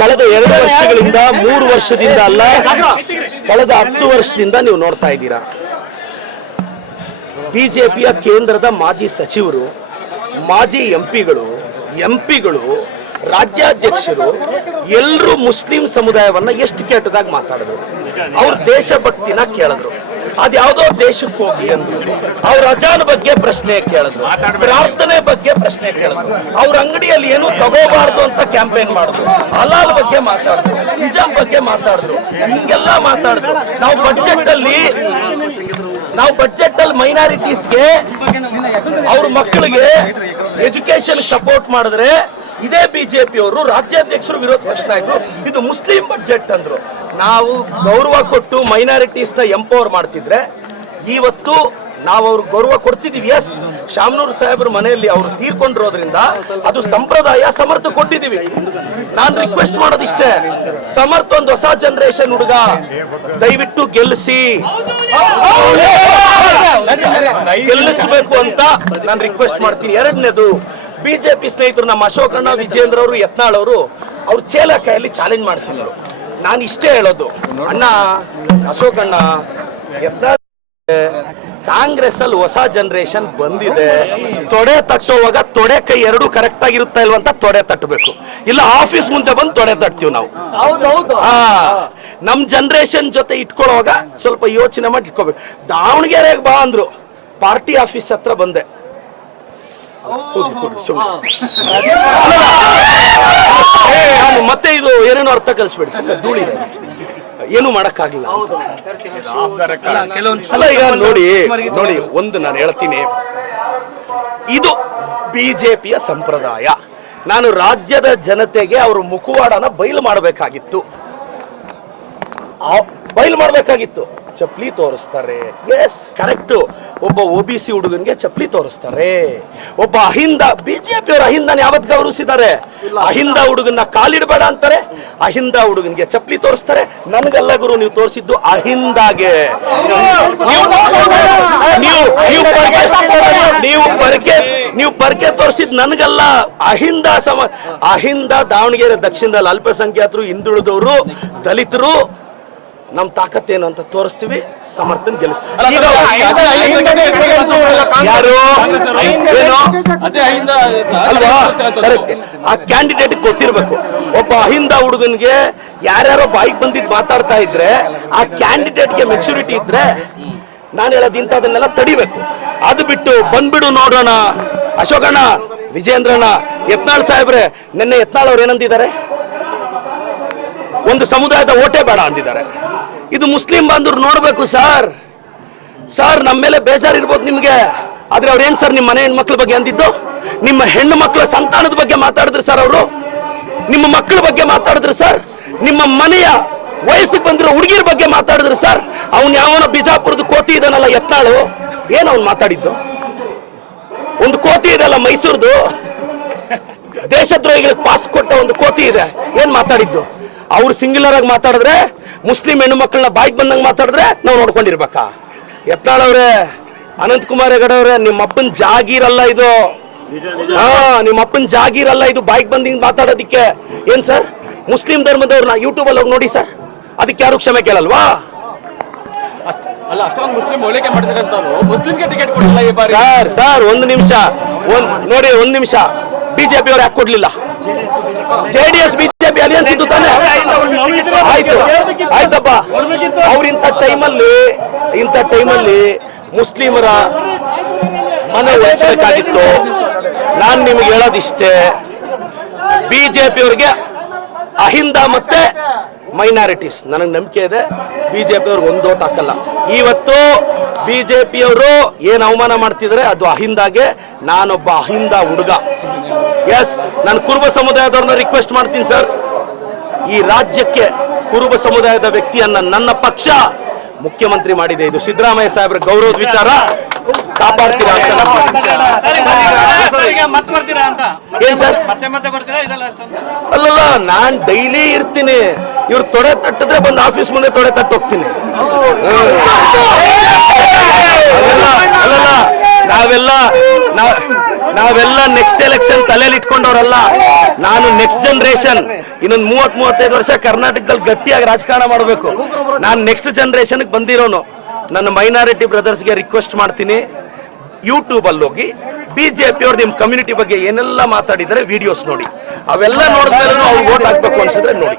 ಕಳೆದ 2 ವರ್ಷಗಳಿಂದ 3 ವರ್ಷದಿಂದ ಅಲ್ಲ, ಕಳೆದ 10 ವರ್ಷದಿಂದ ನೀವು ನೋಡ್ತಾ ಇದ್ದೀರಾ. ಬಿಜೆಪಿಯ ಕೇಂದ್ರದ ಮಾಜಿ ಸಚಿವರು, ಮಾಜಿ ಎಂಪಿಗಳು, ರಾಜ್ಯಾಧ್ಯಕ್ಷರು ಎಲ್ಲರೂ ಮುಸ್ಲಿಂ ಸಮುದಾಯವನ್ನ ಎಷ್ಟು ಕೆಟ್ಟದಾಗಿ ಮಾತಾಡಿದ್ರು. ಅವ್ರ ದೇಶಭಕ್ತಿನ ಕೇಳಿದ್ರು. ಅದ್ಯಾವುದೋ ದೇಶಕ್ಕೆ ಹೋಗಿ ಅಂದ್ರು. ಅವ್ರ ಅಜಾನ್ ಬಗ್ಗೆ ಪ್ರಶ್ನೆ ಕೇಳಿದ್ರು, ಪ್ರಾರ್ಥನೆ ಬಗ್ಗೆ ಪ್ರಶ್ನೆ ಕೇಳಿದ್ರು. ಅವ್ರ ಅಂಗಡಿಯಲ್ಲಿ ಏನು ತಗೋಬಾರ್ದು ಅಂತ ಕ್ಯಾಂಪೇನ್ ಮಾಡಿದ್ರು. ಹಲಾಲ್ ಬಗ್ಗೆ ಮಾತಾಡಿದ್ರು, ಹಿಜಾಬ್ ಬಗ್ಗೆ ಮಾತಾಡಿದ್ರು, ಹಿಂಗೆಲ್ಲ ಮಾತಾಡಿದ್ರು. ನಾವು ಬಡ್ಜೆಟ್ ಅಲ್ಲಿ ಮೈನಾರಿಟೀಸ್ಗೆ, ಅವ್ರ ಮಕ್ಕಳಿಗೆ ಎಜುಕೇಶನ್ ಸಪೋರ್ಟ್ ಮಾಡಿದ್ರೆ ಇದೇ ಬಿಜೆಪಿಯವರು ರಾಜ್ಯಾಧ್ಯಕ್ಷರು, ವಿರೋಧ ಪಕ್ಷ ನಾಯಕರು ಇದು ಮುಸ್ಲಿಂ ಬಡ್ಜೆಟ್ ಅಂದ್ರು. ನಾವು ಗೌರವ ಕೊಟ್ಟು ಮೈನಾರಿಟೀಸ್ನ ಎಂಪವರ್ ಮಾಡ್ತಿದ್ರೆ ಇವತ್ತು ನಾವು ಅವ್ರಿಗೆ ಗೌರವ ಕೊಡ್ತಿದೀವಿ. ಎಸ್, ಶಾಮನೂರ್ ಸಾಹೇಬ್ರ ಮನೆಯಲ್ಲಿ ಅವರು ತೀರ್ಕೊಂಡಿರೋದ್ರಿಂದ ಅದು ಸಂಪ್ರದಾಯ, ಸಮರ್ಥ ಕೊಟ್ಟಿದೀವಿ. ನಾನು ರಿಕ್ವೆಸ್ಟ್ ಮಾಡೋದಿಷ್ಟೇ, ಸಮರ್ಥ ಒಂದು ಹೊಸ ಜನರೇಷನ್ ಹುಡುಗ, ದಯವಿಟ್ಟು ಗೆಲ್ಲಿಸಬೇಕು ಅಂತ ನಾನು ರಿಕ್ವೆಸ್ಟ್ ಮಾಡ್ತೀನಿ. ಎರಡನೇದು, ಬಿಜೆಪಿ ಸ್ನೇಹಿತರು ನಮ್ಮ ಅಶೋಕಣ್ಣ, ವಿಜೇಂದ್ರ ಅವರು, ಯತ್ನಾಳ್ ಅವರು ಅವ್ರ ಚೇಲಕಾಯಲ್ಲಿ ಚಾಲೆಂಜ್ ಮಾಡಿಸಿದ್ರು. ನಾನು ಇಷ್ಟೇ ಹೇಳೋದು, ಅಣ್ಣ ಅಶೋಕಣ್ಣ, ಯತ್ನಾಳ್ ಕಾಂಗ್ರೆಸ್ ಅಲ್ಲಿ ಹೊಸ ಜನರೇಷನ್ ಬಂದಿದೆ. ತೊಡೆ ತಟ್ಟುವಾಗ ತೊಡೆ ಕೈ ಎರಡೂ ಕರೆಕ್ಟ್ ಆಗಿರುತ್ತಾ ಇಲ್ವಂತ ತೊಡೆ ತಟ್ಟಬೇಕು, ಇಲ್ಲ ಆಫೀಸ್ ಮುಂದೆ ಬಂದು ತೊಡೆ ತಟ್ತೀವಿ ನಾವು. ನಮ್ ಜನರೇಷನ್ ಜೊತೆ ಇಟ್ಕೊಳ್ಳುವಾಗ ಸ್ವಲ್ಪ ಯೋಚನೆ ಮಾಡಿ ಇಟ್ಕೋಬೇಕು. ದಾವಣಗೆರೆಗೆ ಬಾ ಅಂದ್ರು, ಪಾರ್ಟಿ ಆಫೀಸ್ ಹತ್ರ ಬಂದೆ. ಮತ್ತೆ ಇದು ಏನೇನೋ ಅರ್ಥ ಕಲಿಸ್ಬೇಡಿ, ಧೂಳಿದೆ, ಏನು ಮಾಡಕ್ಕಾಗಿಲ್ಲ. ಅಲ್ಲ, ಈಗ ನೋಡಿ ಒಂದು ನಾನು ಹೇಳ್ತೀನಿ, ಇದು ಬಿಜೆಪಿಯ ಸಂಪ್ರದಾಯ. ನಾನು ರಾಜ್ಯದ ಜನತೆಗೆ ಅವ್ರ ಮುಖವಾಡನ ಬಯಲು ಮಾಡಬೇಕಾಗಿತ್ತು. ಚಪ್ಲಿ ತೋರಿಸ್ತಾರೆ, ಎಸ್ ಕರೆಕ್ಟ್. ಒಬ್ಬ OBC ಹುಡುಗನ್ಗೆ ಚಪ್ಲಿ ತೋರಿಸ್ತಾರೆ. ಒಬ್ಬ ಅಹಿಂದ, ಬಿಜೆಪಿ ಅವರು ಅಹಿಂದನ ಯಾವತ್ ಗೌರವಿಸಿದ್ದಾರೆ? ಅಹಿಂದ ಹುಡುಗನ್ನ ಕಾಲಿಡಬೇಡ ಅಂತಾರೆ, ಅಹಿಂದ ಹುಡುಗನ್ಗೆ ಚಪ್ಲಿ ತೋರಿಸ್ತಾರೆ. ನನ್ಗಲ್ಲ ಗುರು, ನೀವು ತೋರಿಸಿದ್ದು ಅಹಿಂದಾಗೆ. ನೀವು ಪರ್ಕೆ ತೋರಿಸಿದ್ ನನ್ಗಲ್ಲ, ಅಹಿಂದ ದಾವಣಗೆರೆ ದಕ್ಷಿಣದಲ್ಲಿ ಅಲ್ಪಸಂಖ್ಯಾತರು, ಹಿಂದುಳಿದವರು, ದಲಿತರು, ನಮ್ ತಾಕತ್ತೇನು ಅಂತ ತೋರಿಸ್ತೀವಿ. ಸಮರ್ಥನ್ ಗೆಲ್ಲಿಸ್ತೀವಿ. ಯಾರು ಅಲ್ವಾ? ಆ ಕ್ಯಾಂಡಿಡೇಟ್ ಗೊತ್ತಿರ್ಬೇಕು. ಒಬ್ಬ ಅಹಿಂದ ಹುಡುಗನ್ಗೆ ಯಾರ್ಯಾರೋ ಬಾಯಿಗೆ ಬಂದಿದ್ ಮಾತಾಡ್ತಾ ಇದ್ರೆ, ಆ ಕ್ಯಾಂಡಿಡೇಟ್ಗೆ ಮೆಚುರಿಟಿ ಇದ್ರೆ ನಾನು ಹೇಳೋದು ಇಂಥದನ್ನೆಲ್ಲ ತಡಿಬೇಕು. ಅದು ಬಿಟ್ಟು ಬಂದ್ಬಿಡು ನೋಡೋಣ. ಅಶೋಕಣ್ಣ, ವಿಜೇಂದ್ರಣ್ಣ, ಯತ್ನಾಳ್ ಸಾಹೇಬ್ರೆ, ನಿನ್ನೆ ಯತ್ನಾಳ್ ಅವ್ರು ಏನಂದಿದ್ದಾರೆ? ಒಂದು ಸಮುದಾಯದ ಓಟೇ ಬೇಡ ಅಂದಿದ್ದಾರೆ. ಇದು ಮುಸ್ಲಿಂ ಬಾಂಧವರು ನೋಡ್ಬೇಕು. ಸರ್ ನಮ್ಮ ಮೇಲೆ ಬೇಜಾರಿರ್ಬೋದು ನಿಮ್ಗೆ, ಆದ್ರೆ ಅವ್ರೇನ್ ಸರ್ ನಿಮ್ಮ ಮನೆ ಹೆಣ್ಮಕ್ಳ ಬಗ್ಗೆ ಅಂದಿದ್ದು? ನಿಮ್ಮ ಹೆಣ್ಣು ಮಕ್ಕಳ ಸಂತಾನದ ಬಗ್ಗೆ ಮಾತಾಡಿದ್ರು ಸರ್ ಅವರು, ನಿಮ್ಮ ಮಕ್ಕಳ ಬಗ್ಗೆ ಮಾತಾಡಿದ್ರು ಸರ್, ನಿಮ್ಮ ಮನೆಯ ವಯಸ್ಸಿಗೆ ಬಂದಿರೋ ಹುಡುಗಿರ ಬಗ್ಗೆ ಮಾತಾಡಿದ್ರು ಸರ್. ಅವ್ನು ಯಾವನ ಬಿಜಾಪುರದ ಕೋತಿ ಇದನ್ನಲ್ಲ ಯತ್ನಾಳು, ಏನು ಅವ್ನು ಮಾತಾಡಿದ್ದು? ಒಂದು ಕೋತಿ ಇದೆಲ್ಲ ಮೈಸೂರ್ದು, ದೇಶದ್ರೋಹಿಗಳಿಗೆ ಪಾಸ್ ಕೊಟ್ಟ ಒಂದು ಕೋತಿ ಇದೆ, ಏನ್ ಮಾತಾಡಿದ್ದು? ಅವ್ರು ಸಿಂಗ್ಯುಲರ್ ಆಗಿ ಮಾತಾಡಿದ್ರೆ, ಮುಸ್ಲಿಂ ಹೆಣ್ಣು ಮಕ್ಕಳನ್ನ ಬಾಯಿಗೆ ಬಂದಂಗೆ ಮಾತಾಡಿದ್ರೆ ನಾವು ನೋಡ್ಕೊಂಡಿರ್ಬೇಕಾ? ಯತ್ನಾಳ್ ಅವ್ರೆ, ಅನಂತ್ ಕುಮಾರ್ ಹೆಗಡೆ ಅವ್ರೆ, ನಿಮ್ಮ ಅಪ್ಪನ ಜಾಗೀರಲ್ಲ ಇದು. ನಿಮ್ಮ ಅಪ್ಪನ ಜಾಗೀರಲ್ಲ ಇದು, ಬಾಯಿಗೆ ಬಂದಿಂಗ್ ಮಾತಾಡೋದಿಕ್ಕೆ. ಏನ್ ಸರ್, ಮುಸ್ಲಿಂ ಧರ್ಮದವ್ರನ್ನ ಯೂಟ್ಯೂಬ್ ಅಲ್ಲಿ ಹೋಗಿ ನೋಡಿ ಸರ್, ಅದಕ್ಕೆ ಯಾರು ಕ್ಷಮೆ ಕೇಳಲ್ವಾ? ಸರ್ ಒಂದು ನಿಮಿಷ, ಬಿಜೆಪಿ ಅವ್ರು ಯಾಕೆ ಕೊಡ್ಲಿಲ್ಲ? JDS ಬಿಜೆಪಿ ಅಲಿಯನ್ಸ್ ಇದ್ದು ತಾನೆ. ಆಯ್ತಪ್ಪ, ಅವ್ರ ಇಂಥ ಟೈಮಲ್ಲಿ ಮುಸ್ಲಿಮರ ಮನೆ ಒಲಿಸಬೇಕಾಗಿತ್ತು. ನಾನು ನಿಮಗೆ ಹೇಳೋದಿಷ್ಟೇ, ಬಿಜೆಪಿ ಅವ್ರಿಗೆ ಅಹಿಂದ ಮತ್ತೆ ಮೈನಾರಿಟೀಸ್, ನನಗೆ ನಂಬಿಕೆ ಇದೆ ಬಿಜೆಪಿ ಅವ್ರಿಗೆ ಒಂದು ಓಟ್ ಹಾಕಲ್ಲ. ಇವತ್ತು ಬಿಜೆಪಿಯವರು ಏನು ಅವಮಾನ ಮಾಡ್ತಿದ್ರೆ ಅದು ಅಹಿಂದಾಗೆ. ನಾನೊಬ್ಬ ಅಹಿಂದ ಹುಡುಗ. ಎಸ್, ನಾನು ಕುರುಬ ಸಮುದಾಯದವ್ರನ್ನ ರಿಕ್ವೆಸ್ಟ್ ಮಾಡ್ತೀನಿ ಸರ್, ಈ ರಾಜ್ಯಕ್ಕೆ ಕುರುಬ ಸಮುದಾಯದ ವ್ಯಕ್ತಿಯನ್ನ ನನ್ನ ಪಕ್ಷ ಮುಖ್ಯಮಂತ್ರಿ ಮಾಡಿದೆ. ಇದು ಸಿದ್ದರಾಮಯ್ಯ ಸಾಹೇಬ್ರ ಗೌರವದ ವಿಚಾರ, ಕಾಪಾಡ್ತೀರಾ ಅಂತ. ಏನ್ ಸರ್? ಅಲ್ಲಲ್ಲ, ನಾನ್ ಡೈಲಿ ಇರ್ತೀನಿ. ಇವ್ರು ತೊಡೆ ತಟ್ಟಿದ್ರೆ ಬಂದು ಆಫೀಸ್ ಮುಂದೆ ತೊಡೆ ತಟ್ಟು ಹೋಗ್ತೀನಿ. ಅಲ್ಲಲ್ಲ, ನಾವೆಲ್ಲ ನೆಕ್ಸ್ಟ್ ಎಲೆಕ್ಷನ್ ತಲೆಯಲ್ಲಿ ಇಟ್ಕೊಂಡವ್ರಲ್ಲ. ನಾನು ನೆಕ್ಸ್ಟ್ ಜನರೇಷನ್, ಇನ್ನೊಂದು 30-35 ವರ್ಷ ಕರ್ನಾಟಕದಲ್ಲಿ ಗಟ್ಟಿಯಾಗಿ ರಾಜಕಾರಣ ಮಾಡಬೇಕು. ನಾನು ನೆಕ್ಸ್ಟ್ ಜನರೇಷನ್ಗೆ ಬಂದಿರೋನು. ನನ್ನ ಮೈನಾರಿಟಿ ಬ್ರದರ್ಸ್ಗೆ ರಿಕ್ವೆಸ್ಟ್ ಮಾಡ್ತೀನಿ, ಯೂಟ್ಯೂಬಲ್ಲಿ ಹೋಗಿ ಬಿಜೆಪಿ ಅವ್ರು ನಿಮ್ಮ ಕಮ್ಯುನಿಟಿ ಬಗ್ಗೆ ಏನೆಲ್ಲ ಮಾತಾಡಿದರೆ ವಿಡಿಯೋಸ್ ನೋಡಿ. ಅವೆಲ್ಲ ನೋಡಿದ್ಮೇಲೆ ಅವ್ರು ವೋಟ್ ಹಾಕ್ಬೇಕು ಅನ್ಸಿದ್ರೆ ನೋಡಿ.